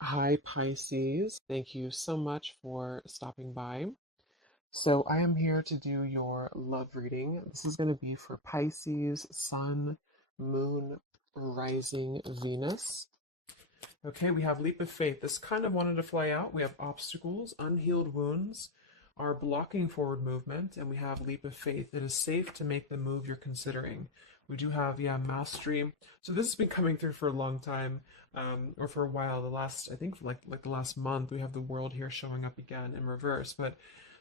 Hi, Pisces. Thank you so much for stopping by. So, I am here to do your love reading. This is going to be for Pisces, Sun, Moon, Rising, Venus. Okay, we have Leap of Faith. This kind of wanted to fly out. We have obstacles, unhealed wounds are blocking forward movement, and we have Leap of Faith. It is safe to make the move you're considering. We do have, yeah, Mastery. So this has been coming through for a long time, or for a while. The last, I think, like the last month, we have the World here showing up again in reverse. But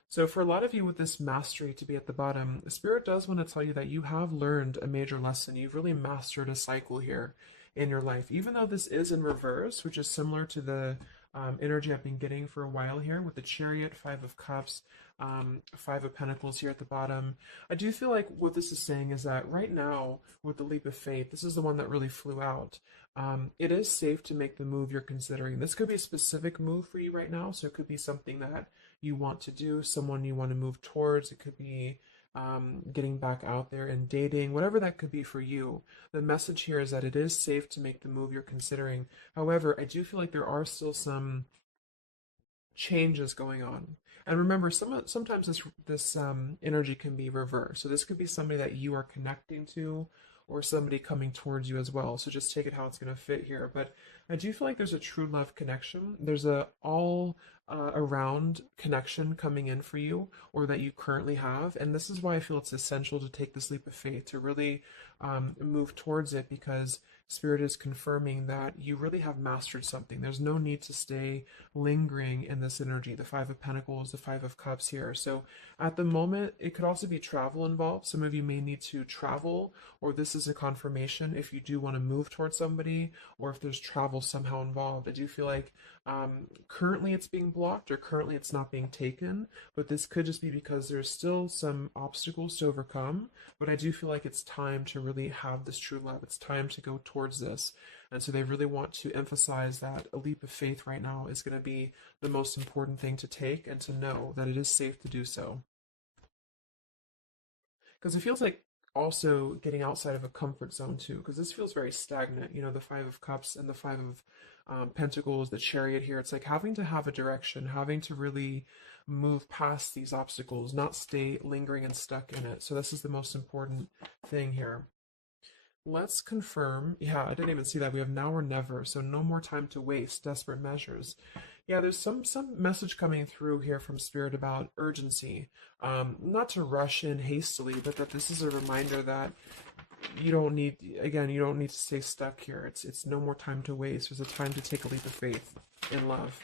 so for a lot of you with this Mastery to be at the bottom, Spirit does want to tell you that you have learned a major lesson. You've really mastered a cycle here in your life, even though this is in reverse, which is similar to the energy I've been getting for a while here with the Chariot, Five of Cups, Five of Pentacles here at the bottom. I do feel like what this is saying is that right now, with the Leap of Faith, this is the one that really flew out. It is safe to make the move you're considering. This could be a specific move for you right now, so it could be something that you want to do, someone you want to move towards. It could be getting back out there and dating, whatever that could be for you. The message here is that it is safe to make the move you're considering. However, I do feel like there are still some changes going on. And remember, sometimes this energy can be reversed. So this could be somebody that you are connecting to, or somebody coming towards you as well. So just take it how it's going to fit here. But I do feel like there's a true love connection. There's a all around connection coming in for you, or that you currently have. And this is why I feel it's essential to take this leap of faith, to really move towards it, because Spirit is confirming that you really have mastered something. There's no need to stay lingering in this energy. The Five of Pentacles, the Five of Cups here. So at the moment, it could also be travel involved. Some of you may need to travel, or this is a confirmation if you do want to move towards somebody, or if there's travel somehow involved. I do feel like currently it's being blocked, or currently it's not being taken, but this could just be because there's still some obstacles to overcome. But I do feel like it's time to really have this true love. It's time to go towards this. And so they really want to emphasize that a leap of faith right now is going to be the most important thing to take, and to know that it is safe to do so. Because it feels like also getting outside of a comfort zone too, because this feels very stagnant. You know, the Five of Cups and the Five of Pentacles, the Chariot here. It's like having to have a direction, having to really move past these obstacles, not stay lingering and stuck in it. So this is the most important thing here. Let's confirm. Yeah, I didn't even see that. We have now or never, so no more time to waste. Desperate measures. Yeah, there's some message coming through here from Spirit about urgency. Not to rush in hastily, but that this is a reminder that you don't need, again, you don't need to stay stuck here. It's no more time to waste. There's a time to take a leap of faith in love.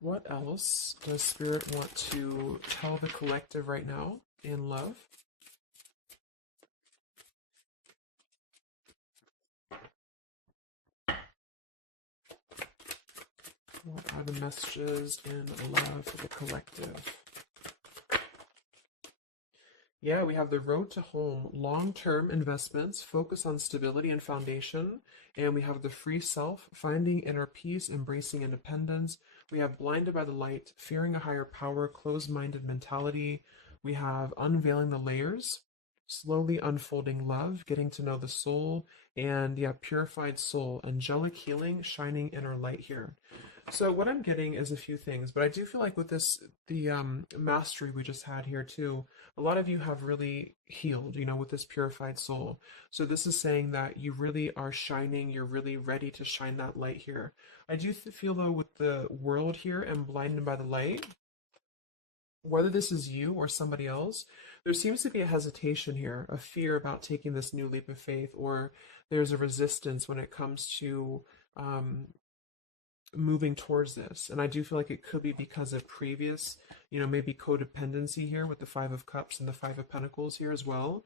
What else does Spirit want to tell the collective right now in love? What are the messages in love for the collective? Yeah, we have the road to home, long-term investments, focus on stability and foundation. And we have the free self, finding inner peace, embracing independence. We have blinded by the light, fearing a higher power, closed-minded mentality. We have unveiling the layers, slowly unfolding love, getting to know the soul, and yeah, purified soul, angelic healing, shining inner light here. So what I'm getting is a few things, but I do feel like with this, the mastery we just had here too, a lot of you have really healed, you know, with this purified soul. So this is saying that you really are shining, you're really ready to shine that light here. I do feel though with the world here and blinded by the light, whether this is you or somebody else, there seems to be a hesitation here, a fear about taking this new leap of faith, or there's a resistance when it comes to um, moving towards this. And I do feel like it could be because of previous, you know, maybe codependency here with the Five of Cups and the Five of Pentacles here as well.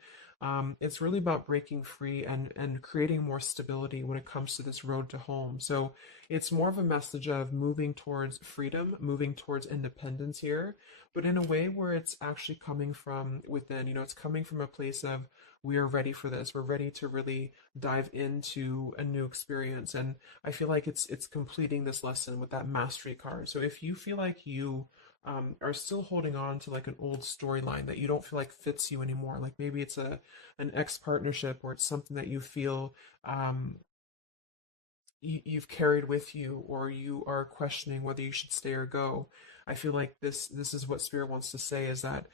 It's really about breaking free and creating more stability when it comes to this road to home. So it's more of a message of moving towards freedom, moving towards independence here, but in a way where it's actually coming from within. You know, it's coming from a place of, we are ready for this. We're ready to really dive into a new experience. And I feel like it's completing this lesson with that mastery card. So if you feel like you are still holding on to like an old storyline that you don't feel like fits you anymore. Like maybe it's an ex partnership, or it's something that you feel um, you've carried with you, or you are questioning whether you should stay or go. I feel like this is what Spirit wants to say, is that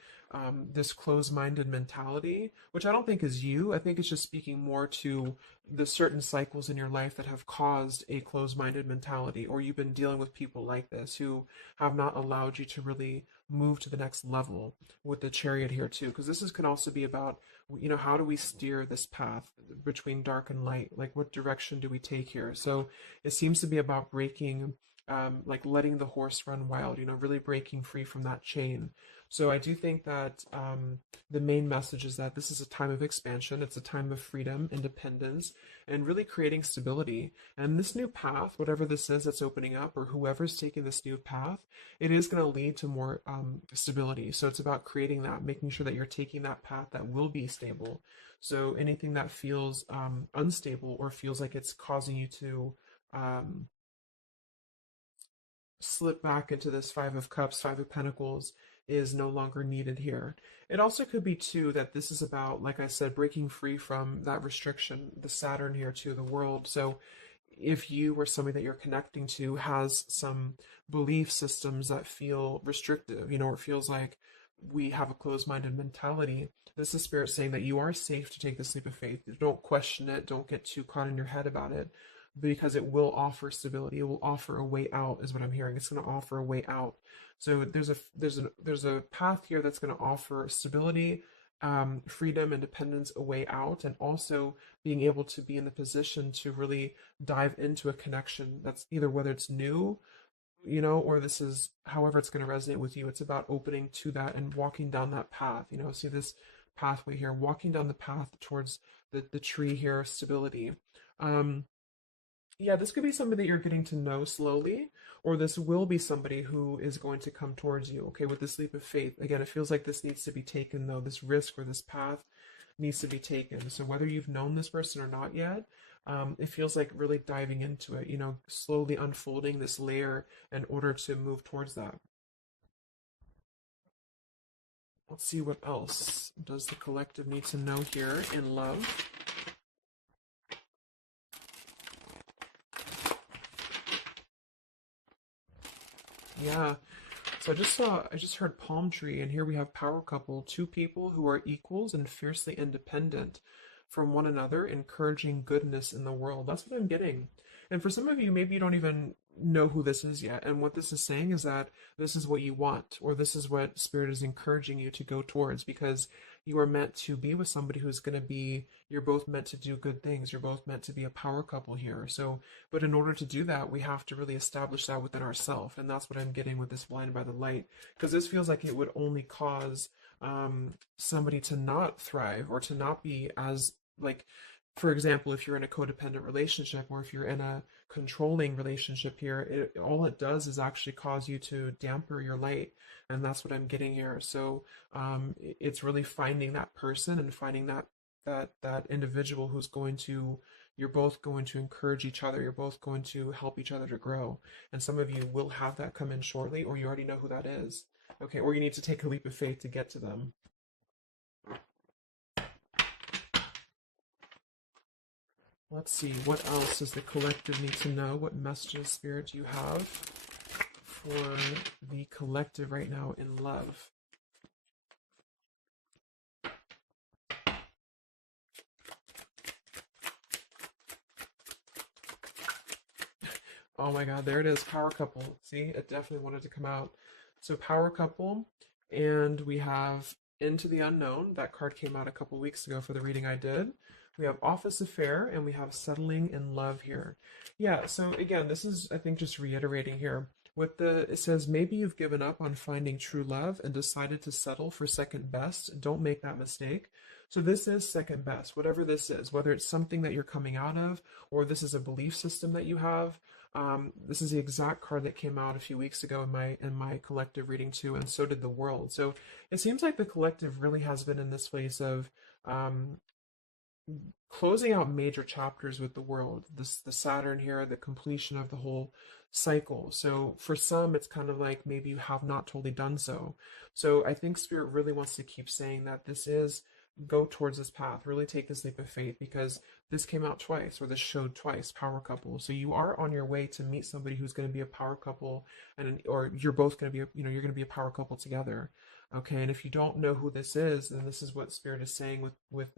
this closed-minded mentality, which I don't think is you. I think it's just speaking more to the certain cycles in your life that have caused a closed-minded mentality, or you've been dealing with people like this who have not allowed you to really move to the next level, with the Chariot here too, because this is can also be about, how do we steer this path between dark and light? Like, what direction do we take here? So it seems to be about breaking, like letting the horse run wild, really breaking free from that chain. So I do think that the main message is that this is a time of expansion. It's a time of freedom, independence, and really creating stability. And this new path, whatever this is that's opening up, or whoever's taking this new path, it is going to lead to more stability. So it's about creating that, making sure that you're taking that path that will be stable. So anything that feels unstable, or feels like it's causing you to um, slip back into this Five of Cups, Five of Pentacles, is no longer needed here. It also could be too that this is about, like I said, breaking free from that restriction, the Saturn here too, the world. So if you or somebody that you're connecting to has some belief systems that feel restrictive, or it feels like we have a closed-minded mentality, this is Spirit saying that you are safe to take this leap of faith. Don't question it. Don't get too caught in your head about it, because it will offer stability. It will offer a way out, is what I'm hearing. It's going to offer a way out. So there's a path here that's going to offer stability, freedom, independence, a way out, and also being able to be in the position to really dive into a connection that's either, whether it's new, or this is however it's going to resonate with you. It's about opening to that and walking down that path. See this pathway here, walking down the path towards the tree here, stability. Um, yeah, this could be somebody that you're getting to know slowly, or this will be somebody who is going to come towards you. Okay, with this leap of faith, again, it feels like this needs to be taken, though. This risk or this path needs to be taken. So whether you've known this person or not yet, it feels like really diving into it, slowly unfolding this layer in order to move towards that. Let's see, what else does the collective need to know here in love? Yeah. So I just heard palm tree, and here we have power couple, two people who are equals and fiercely independent from one another, encouraging goodness in the world. That's what I'm getting. And for some of you, maybe you don't even know who this is yet. And what this is saying is that this is what you want, or this is what Spirit is encouraging you to go towards, because you are meant to be with somebody who's going to be, you're both meant to do good things. You're both meant to be a power couple here. So, but in order to do that, we have to really establish that within ourselves. And that's what I'm getting with this Blinded by the Light, because this feels like it would only cause somebody to not thrive, or to not be as, like, for example, if you're in a codependent relationship, or if you're in a controlling relationship here, all it does is actually cause you to damper your light. And that's what I'm getting here. So it's really finding that person, and finding that individual who's going to, you're both going to encourage each other. You're both going to help each other to grow. And some of you will have that come in shortly, or you already know who that is. Okay, or you need to take a leap of faith to get to them. Let's see, what else does the collective need to know? What messages, Spirit, do you have for the collective right now in love? Oh my God, there it is, power couple. See, it definitely wanted to come out. So power couple, and we have Into the Unknown. That card came out a couple weeks ago for the reading I did. We have Office Affair, and we have Settling in Love here. Yeah, so again, this is, I think, just reiterating here. With it says, maybe you've given up on finding true love and decided to settle for second best. Don't make that mistake. So this is second best, whatever this is, whether it's something that you're coming out of, or this is a belief system that you have. This is the exact card that came out a few weeks ago in my collective reading too, and so did the world. So it seems like the collective really has been in this place of closing out major chapters with the world. This the Saturn here, the completion of the whole cycle. So for some, it's kind of like maybe you have not totally done so. So I think Spirit really wants to keep saying that this is go towards this path. Really take this leap of faith because this came out twice, or this showed twice. Power couple. So you are on your way to meet somebody who's going to be a power couple, and or you're both going to be, you're going to be a power couple together. Okay, and if you don't know who this is, then this is what Spirit is saying with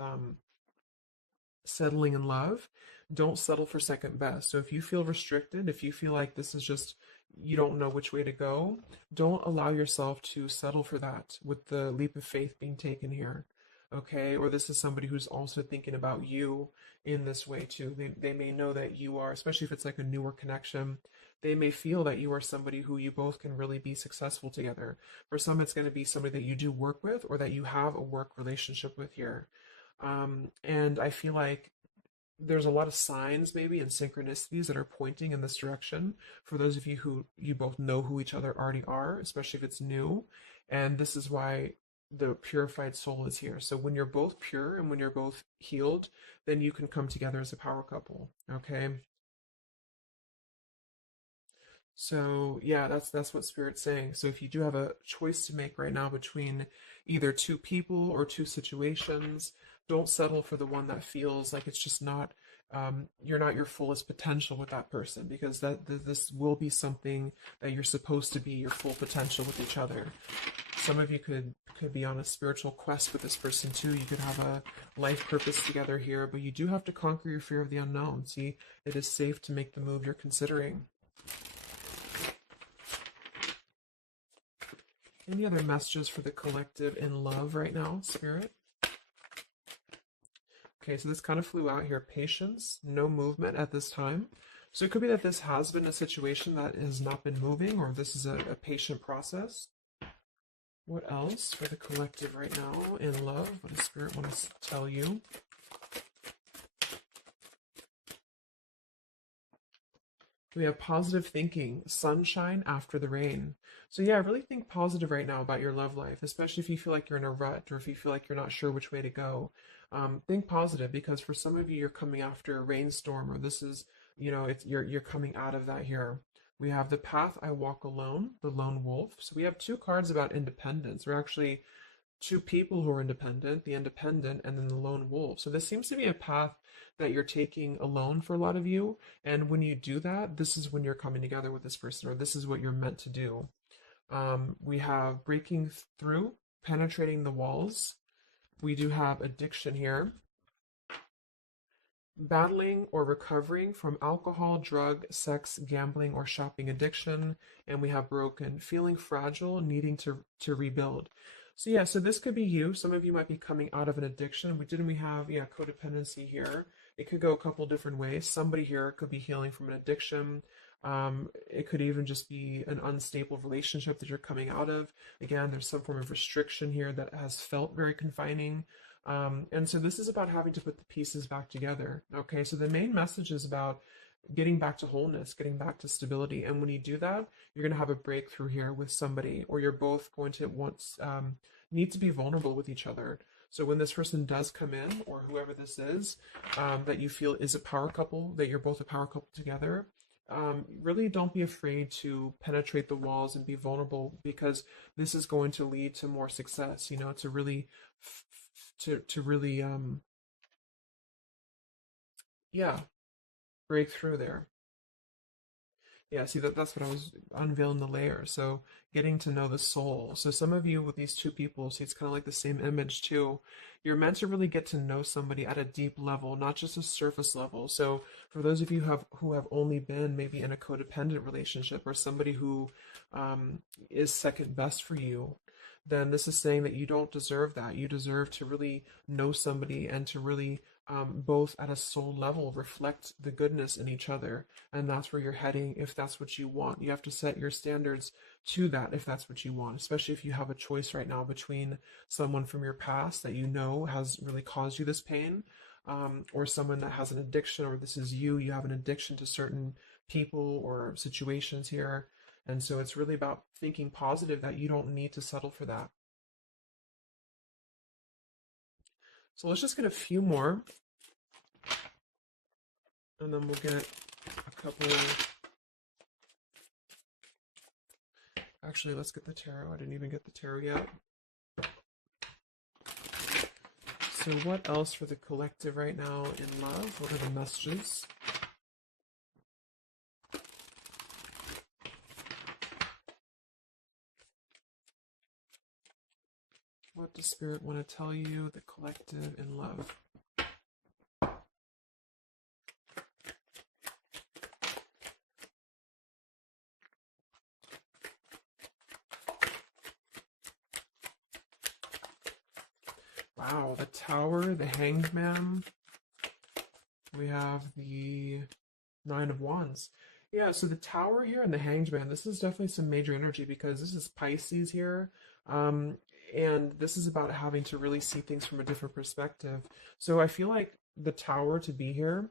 settling in love. Don't settle for second best. So if you feel restricted, if you feel like this is just, you don't know which way to go, don't allow yourself to settle for that with the leap of faith being taken here. Okay, or this is somebody who's also thinking about you in this way too. They may know that you are, especially if it's like a newer connection, they may feel that you are somebody who you both can really be successful together. For some, it's going to be somebody that you do work with or that you have a work relationship with here. And I feel like there's a lot of signs maybe and synchronicities that are pointing in this direction for those of you who you both know who each other already are, especially if it's new. And this is why the purified soul is here. So when you're both pure and when you're both healed, then you can come together as a power couple. Okay. So yeah, that's what Spirit's saying. So if you do have a choice to make right now between either two people or two situations, don't settle for the one that feels like it's just not you're not your fullest potential with that person, because this will be something that you're supposed to be your full potential with each other. Some of you could be on a spiritual quest with this person too. You could have a life purpose together here, but you do have to conquer your fear of the unknown. See, it is safe to make the move you're considering. Any other messages for the collective in love right now, Spirit? Okay, so this kind of flew out here. Patience, no movement at this time. So it could be that this has been a situation that has not been moving, or this is a patient process. What else for the collective right now in love? What does Spirit want to tell you? We have positive thinking, sunshine after the rain. So yeah, really think positive right now about your love life, especially if you feel like you're in a rut or if you feel like you're not sure which way to go. Think positive, because for some of you, you're coming after a rainstorm, or this is, you're coming out of that here. We have the path I walk alone, the lone wolf. So we have two cards about independence. We're actually two people who are independent, the independent, and then the lone wolf. So this seems to be a path that you're taking alone for a lot of you. And when you do that, this is when you're coming together with this person, or this is what you're meant to do. We have breaking through, penetrating the walls. We do have addiction here. Battling or recovering from alcohol, drug, sex, gambling, or shopping addiction. And we have broken, feeling fragile, needing to rebuild. So yeah, so this could be you. Some of you might be coming out of an addiction. We have, yeah, codependency here. It could go a couple different ways. Somebody here could be healing from an addiction. It could even just be an unstable relationship that you're coming out of. Again, there's some form of restriction here that has felt very confining. And so this is about having to put the pieces back together. Okay, so the main message is about getting back to wholeness, getting back to stability. And when you do that, you're going to have a breakthrough here with somebody, or you're both going to need to be vulnerable with each other. So when this person does come in, or whoever this is, that you feel is a power couple, that you're both a power couple together, really don't be afraid to penetrate the walls and be vulnerable, because this is going to lead to more success, to really to really yeah, break through there. Yeah, see, that's what I was unveiling, the layer. So getting to know the soul. So some of you with these two people, see, it's kind of like the same image too. You're meant to really get to know somebody at a deep level, not just a surface level. So for those of you who have only been maybe in a codependent relationship, or somebody who is second best for you, then this is saying that you don't deserve that. You deserve to really know somebody, and to really both at a soul level reflect the goodness in each other. And that's where you're heading if that's what you want. You have to set your standards to that if that's what you want, especially if you have a choice right now between someone from your past that you know has really caused you this pain, or someone that has an addiction, or this is you have an addiction to certain people or situations here. And so it's really about thinking positive, that you don't need to settle for that. So let's just get a few more. And then we'll get a couple. Actually, let's get the tarot. I didn't even get the tarot yet. So what else for the collective right now in love? What are the messages? What does Spirit want to tell you, the collective in love? Wow, the Tower, the Hanged Man. We have the Nine of Wands. Yeah, so the Tower here and the Hanged Man, this is definitely some major energy because this is Pisces here. Um, and this is about having to really see things from a different perspective. So I feel like the Tower to be here,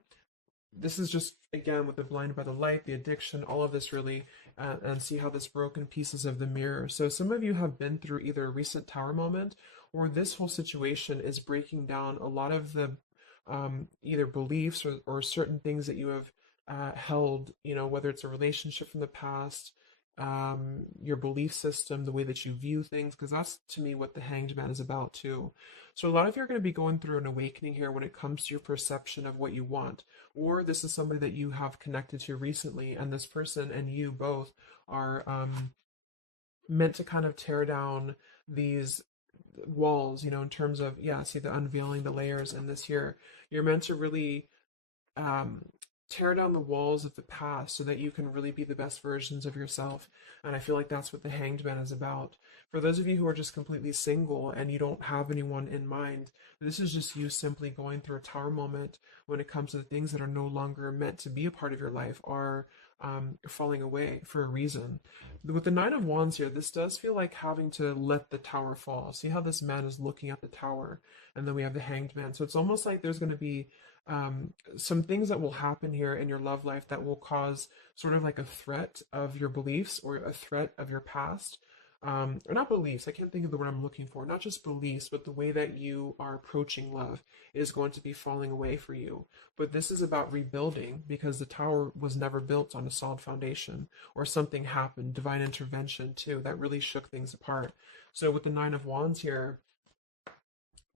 this is just again with the blinded by the light, the addiction, all of this really, and see how this broken pieces of the mirror. So some of you have been through either a recent tower moment or this whole situation is breaking down a lot of the either beliefs or certain things that you have held, you know, whether it's a relationship from the past, your belief system, the way that you view things, because that's to me what the Hanged Man is about too. So a lot of you are going to be going through an awakening here when it comes to your perception of what you want, or this is somebody that you have connected to recently, and this person and you both are meant to kind of tear down these walls, you know, in terms of, yeah, see the unveiling the layers in this here. You're meant to really um, tear down the walls of the past so that you can really be the best versions of yourself. And I feel like that's what the Hanged Man is about. For those of you who are just completely single and you don't have anyone in mind, this is just you simply going through a tower moment when it comes to the things that are no longer meant to be a part of your life, are falling away for a reason. With the Nine of Wands here, this does feel like having to let the tower fall. See how this man is looking at the tower, and then we have the Hanged Man. So it's almost like there's going to be some things that will happen here in your love life that will cause sort of like a threat of your beliefs or a threat of your past. Or not beliefs, I can't think of the word I'm looking for. Not just beliefs, but the way that you are approaching love is going to be falling away for you. But this is about rebuilding because the tower was never built on a solid foundation, or something happened, divine intervention too, that really shook things apart. So with the Nine of Wands here,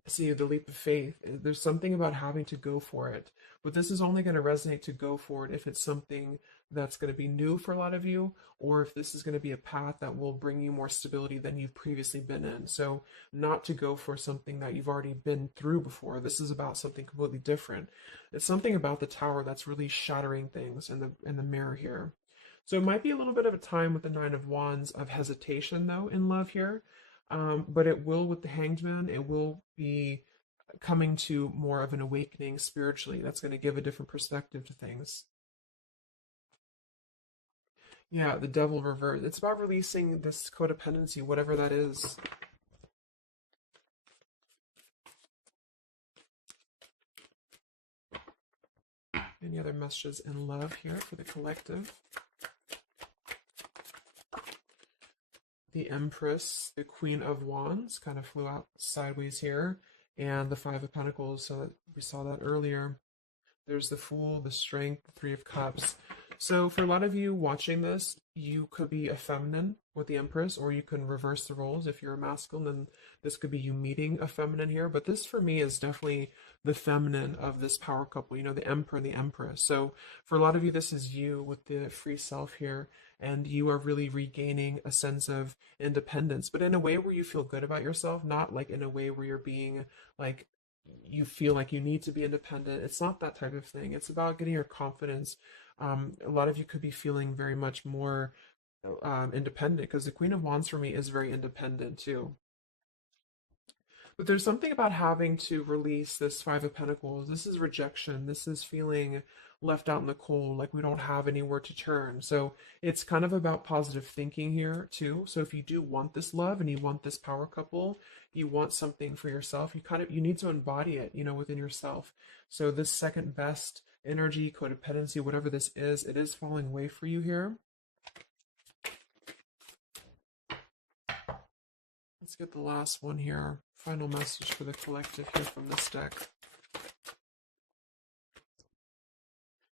see the leap of faith, there's something about having to go for it, but this is only going to resonate to go for it if it's something that's going to be new for a lot of you, or if this is going to be a path that will bring you more stability than you've previously been in. So not to go for something that you've already been through before. This is about something completely different. It's something about the tower that's really shattering things in the mirror here. So it might be a little bit of a time with the Nine of Wands of hesitation though in love here, but it will, with the Hanged Man, it will be coming to more of an awakening spiritually. That's going to give a different perspective to things. Yeah, the Devil reverse. It's about releasing this codependency, whatever that is. Any other messages in love here for the collective? The Empress, the Queen of Wands, kind of flew out sideways here, and the Five of Pentacles, so we saw that earlier. There's the Fool, the Strength, the Three of Cups. So for a lot of you watching this, you could be a feminine with the Empress, or you can reverse the roles. If you're a masculine, then this could be you meeting a feminine here. But this for me is definitely the feminine of this power couple, you know, the Emperor and the Empress. So for a lot of you, this is you with the free self here, and you are really regaining a sense of independence, but in a way where you feel good about yourself, not like in a way where you're being like, you feel like you need to be independent. It's not that type of thing. It's about getting your confidence. A lot of you could be feeling very much more independent because the Queen of Wands for me is very independent too. But there's something about having to release this Five of Pentacles. This is rejection. This is feeling left out in the cold, like we don't have anywhere to turn. So it's kind of about positive thinking here too. So if you do want this love and you want this power couple, you want something for yourself, you need to embody it, you know, within yourself. So this second best energy, codependency, whatever this is, it is falling away for you here. Let's get the last one here. Final message for the collective here from this deck.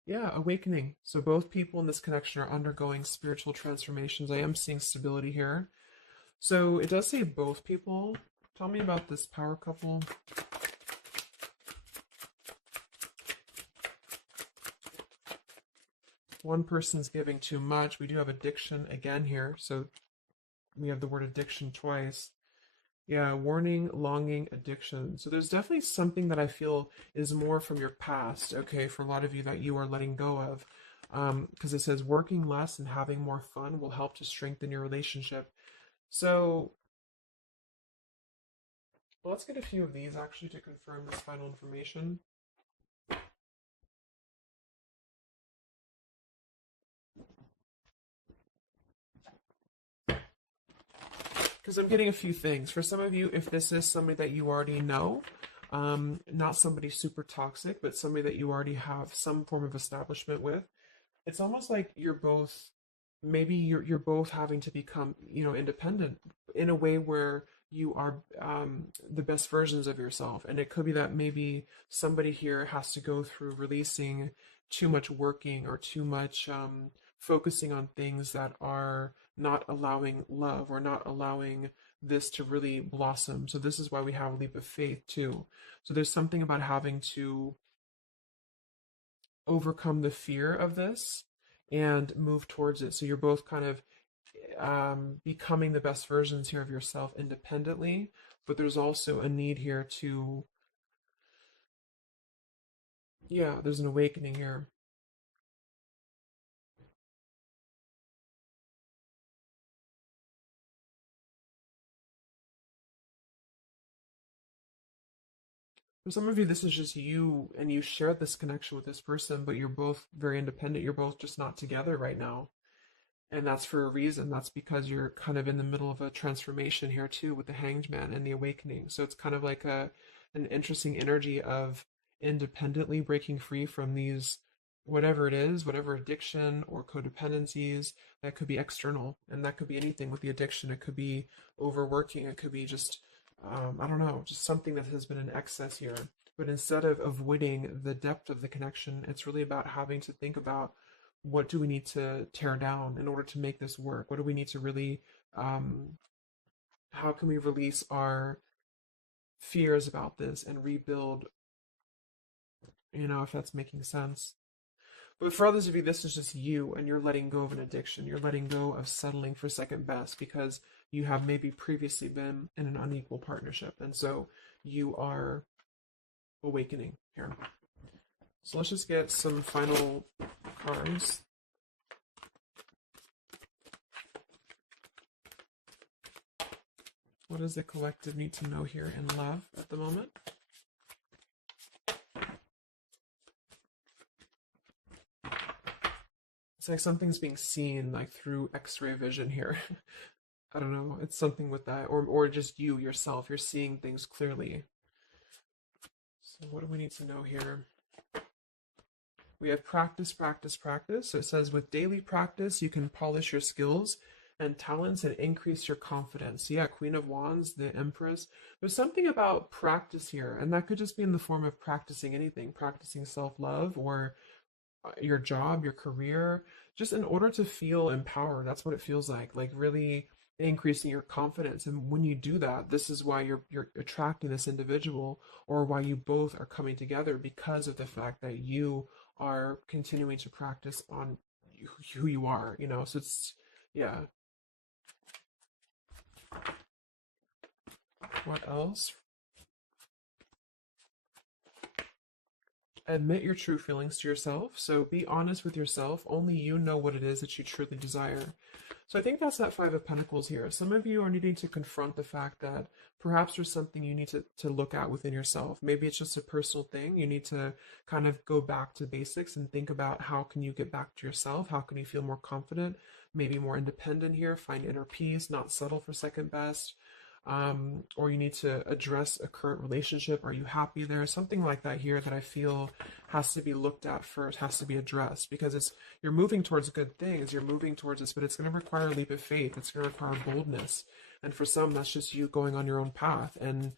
Yeah, awakening. So both people in this connection are undergoing spiritual transformations. I am seeing stability here. So it does say both people. Tell me about this power couple. One person's giving too much. We do have addiction again here. So we have the word addiction twice. Yeah, warning, longing, addiction. So there's definitely something that I feel is more from your past, okay, for a lot of you that you are letting go of. Because it says working less and having more fun will help to strengthen your relationship. So let's get a few of these actually to confirm this final information. Because I'm getting a few things. For some of you, if this is somebody that you already know, not somebody super toxic, but somebody that you already have some form of establishment with, it's almost like you're both, maybe you're both having to become, independent in a way where you are the best versions of yourself. And it could be that maybe somebody here has to go through releasing too much working or too much focusing on things that are not allowing love or not allowing this to really blossom. So this is why we have a leap of faith too. So there's something about having to overcome the fear of this and move towards it. So you're both kind of becoming the best versions here of yourself independently, but there's also a need here to, yeah, there's an awakening here. For some of you, this is just you and you share this connection with this person, but you're both very independent. You're both just not together right now. And that's for a reason. That's because you're kind of in the middle of a transformation here too with the Hanged Man and the awakening. So it's kind of like an interesting energy of independently breaking free from these whatever it is, whatever addiction or codependencies that could be external, and that could be anything with the addiction. It could be overworking. It could be just I don't know, just something that has been in excess here. But instead of avoiding the depth of the connection, it's really about having to think about what do we need to tear down in order to make this work? What do we need to really, how can we release our fears about this and rebuild, if that's making sense? But for others of you, this is just you and you're letting go of an addiction. You're letting go of settling for second best because you have maybe previously been in an unequal partnership. And so you are awakening here. So let's just get some final cards. What does the collective need to know here in love at the moment? It's like something's being seen like through X-ray vision here. I don't know. It's something with that, or just you yourself. You're seeing things clearly. So what do we need to know here? We have practice, practice, practice. So it says with daily practice, you can polish your skills and talents and increase your confidence. So yeah, Queen of Wands, the Empress. There's something about practice here, and that could just be in the form of practicing anything, practicing self-love or your job, your career, just in order to feel empowered. That's what it feels like really increasing your confidence. And when you do that, this is why you're attracting this individual, or why you both are coming together, because of the fact that you are continuing to practice on who you are, So it's, yeah. What else? Admit your true feelings to yourself. So be honest with yourself. Only you know what it is that you truly desire. So I think that's that Five of Pentacles here. Some of you are needing to confront the fact that perhaps there's something you need to look at within yourself. Maybe it's just a personal thing. You need to kind of go back to basics and think about how can you get back to yourself? How can you feel more confident, maybe more independent here, find inner peace, not settle for second best. Or you need to address a current relationship. Are you happy there? Something like that here that I feel has to be looked at first, has to be addressed, because you're moving towards good things, you're moving towards this, but it's going to require a leap of faith. It's going to require boldness, and for some, that's just you going on your own path, and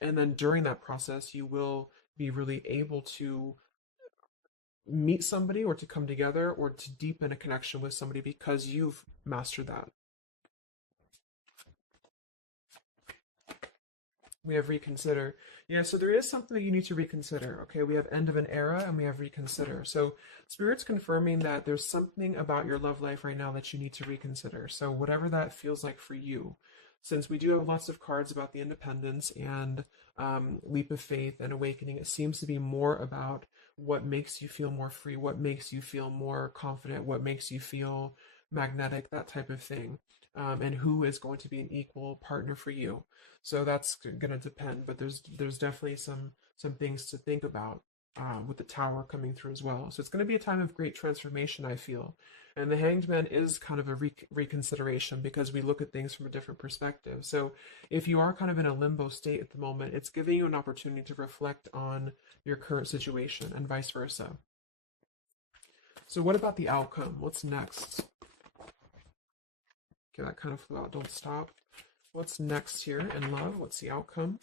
then during that process, you will be really able to meet somebody or to come together or to deepen a connection with somebody because you've mastered that. We have reconsider. Yeah, so there is something that you need to reconsider. Okay, we have end of an era and we have reconsider. So Spirit's confirming that there's something about your love life right now that you need to reconsider. So whatever that feels like for you, since we do have lots of cards about the independence and leap of faith and awakening, it seems to be more about what makes you feel more free, what makes you feel more confident, what makes you feel magnetic, that type of thing, and who is going to be an equal partner for you. So that's going to depend, but there's definitely some things to think about with the tower coming through as well. So it's going to be a time of great transformation, I feel. And the Hanged Man is kind of a reconsideration because we look at things from a different perspective. So if you are kind of in a limbo state at the moment, it's giving you an opportunity to reflect on your current situation and vice versa. So what about the outcome? What's next? Okay, that kind of flew out. Don't stop. What's next here in love? What's the outcome?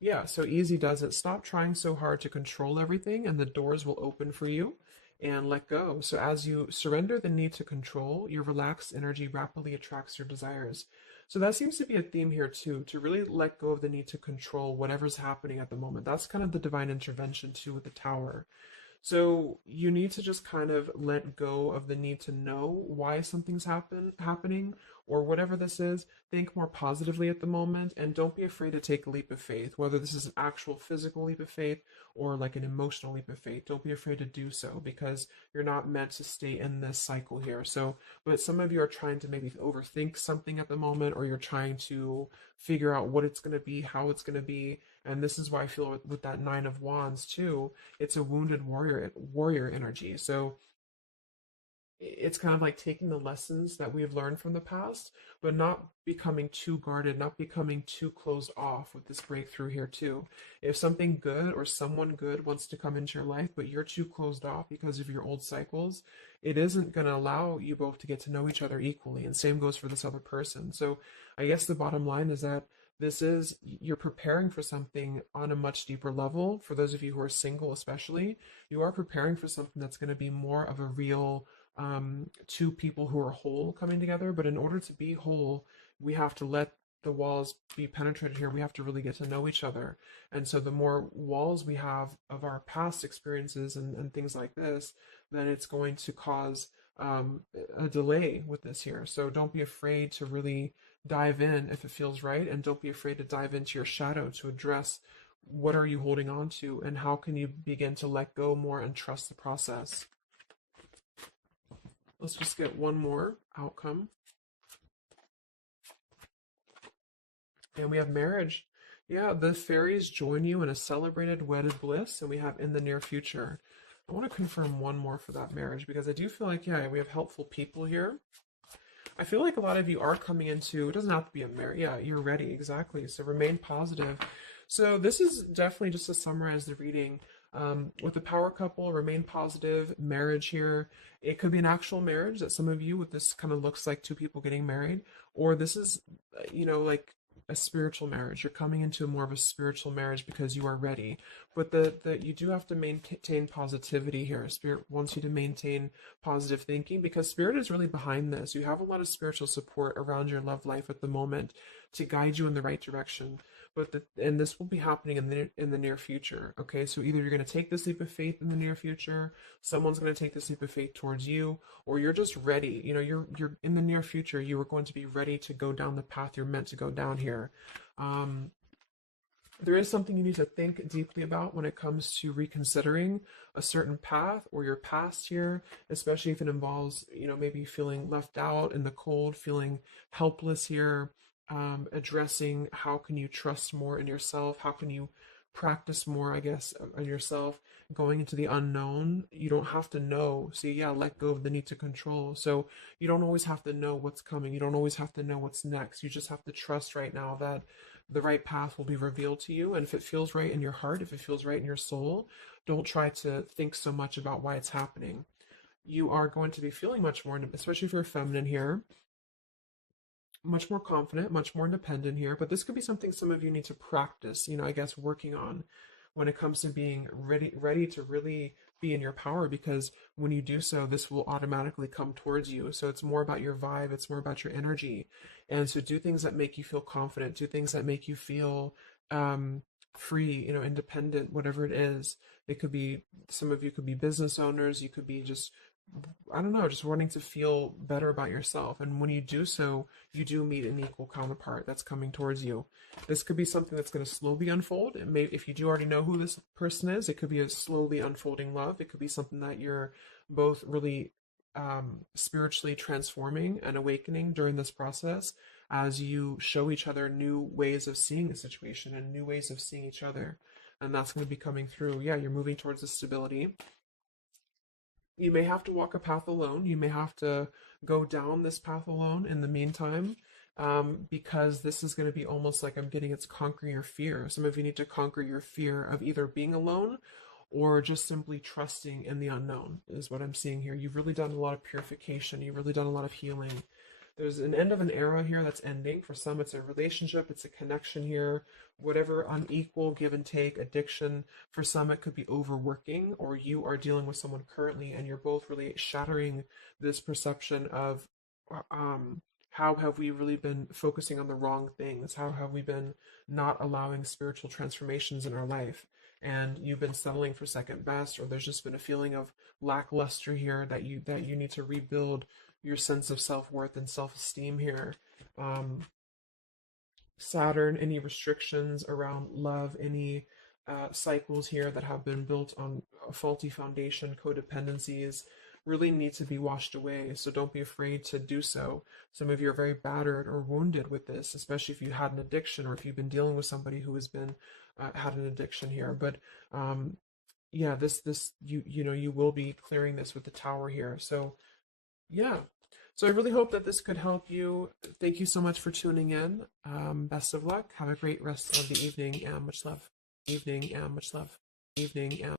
Yeah, so easy does it. Stop trying so hard to control everything, and the doors will open for you, and let go. So as you surrender the need to control, your relaxed energy rapidly attracts your desires. So that seems to be a theme here too, to really let go of the need to control whatever's happening at the moment. That's kind of the divine intervention too with the tower. So you need to just kind of let go of the need to know why something's happening or whatever this is. Think more positively at the moment and don't be afraid to take a leap of faith, whether this is an actual physical leap of faith or like an emotional leap of faith. Don't be afraid to do so because you're not meant to stay in this cycle here. So, but some of you are trying to maybe overthink something at the moment, or you're trying to figure out what it's going to be, how it's going to be. And this is why I feel with that Nine of Wands too, it's a wounded warrior energy. So it's kind of like taking the lessons that we've learned from the past, but not becoming too guarded, not becoming too closed off with this breakthrough here too. If something good or someone good wants to come into your life, but you're too closed off because of your old cycles, it isn't going to allow you both to get to know each other equally. And same goes for this other person. So I guess the bottom line is that this is you're preparing for something on a much deeper level. For those of you who are single, especially, you are preparing for something that's going to be more of a real two people who are whole coming together. But in order to be whole, we have to let the walls be penetrated here. We have to really get to know each other. And so the more walls we have of our past experiences and things like this, then it's going to cause a delay with this here. So don't be afraid to really dive in if it feels right. And don't be afraid to dive into your shadow to address what are you holding on to and how can you begin to let go more and trust the process. Let's just get one more outcome. And we have marriage. Yeah, the fairies join you in a celebrated wedded bliss, and we have in the near future. I want to confirm one more for that marriage because I do feel like, yeah, we have helpful people here. I feel like a lot of you are coming into, it doesn't have to be a marriage. Yeah, you're ready, exactly. So remain positive. So this is definitely just to summarize the reading. With the power couple, remain positive, marriage here. It could be an actual marriage that some of you with this kind of looks like two people getting married, or this is, like a spiritual marriage. You're coming into more of a spiritual marriage because you are ready. But the you do have to maintain positivity here. Spirit wants you to maintain positive thinking because Spirit is really behind this. You have a lot of spiritual support around your love life at the moment to guide you in the right direction. And this will be happening in the near future. Okay, so either you're going to take this leap of faith in the near future, someone's going to take this leap of faith towards you, or you're just ready. You're in the near future. You are going to be ready to go down the path you're meant to go down here. There is something you need to think deeply about when it comes to reconsidering a certain path or your past here, especially if it involves, maybe feeling left out in the cold, feeling helpless here, addressing how can you trust more in yourself, how can you practice more, I guess, on yourself, going into the unknown. You don't have to know. See, yeah, let go of the need to control. So you don't always have to know what's coming. You don't always have to know what's next. You just have to trust right now that the right path will be revealed to you. And if it feels right in your heart, if it feels right in your soul, don't try to think so much about why it's happening. You are going to be feeling much more, especially if you're feminine here, much more confident, much more independent here. But this could be something some of you need to practice, I guess, working on. when it comes to being ready to really be in your power, because when you do so, this will automatically come towards you. So it's more about your vibe, it's more about your energy. And so do things that make you feel confident, do things that make you feel um, free, independent, whatever it is. It could be, some of you could be business owners, you could be just, I don't know, just wanting to feel better about yourself. And when you do so, you do meet an equal counterpart that's coming towards you. This could be something that's going to slowly unfold. It may, if you do already know who this person is, it could be a slowly unfolding love. It could be something that you're both really spiritually transforming and awakening during this process, as you show each other new ways of seeing the situation and new ways of seeing each other. And that's going to be coming through. Yeah, you're moving towards the stability. You may have to walk a path alone. You may have to go down this path alone in the meantime, because this is going to be almost like, I'm getting, it's conquering your fear. Some of you need to conquer your fear of either being alone or just simply trusting in the unknown, is what I'm seeing here. You've really done a lot of purification. You've really done a lot of healing. There's an end of an era here that's ending. For some, it's a relationship, it's a connection here, whatever unequal give and take, addiction. For some, it could be overworking, or you are dealing with someone currently and you're both really shattering this perception of how have we really been focusing on the wrong things? How have we been not allowing spiritual transformations in our life? And you've been settling for second best, or there's just been a feeling of lackluster here, that you need to rebuild your sense of self-worth and self-esteem here. Saturn, any restrictions around love, any cycles here that have been built on a faulty foundation, codependencies, really need to be washed away. So don't be afraid to do so. Some of you are very battered or wounded with this, especially if you had an addiction, or if you've been dealing with somebody who has been had an addiction here. But yeah, this you will be clearing this with the Tower here. So yeah. So I really hope that this could help you. Thank you so much for tuning in. Best of luck. Have a great rest of the evening, and much love. Evening, and much love. Evening, and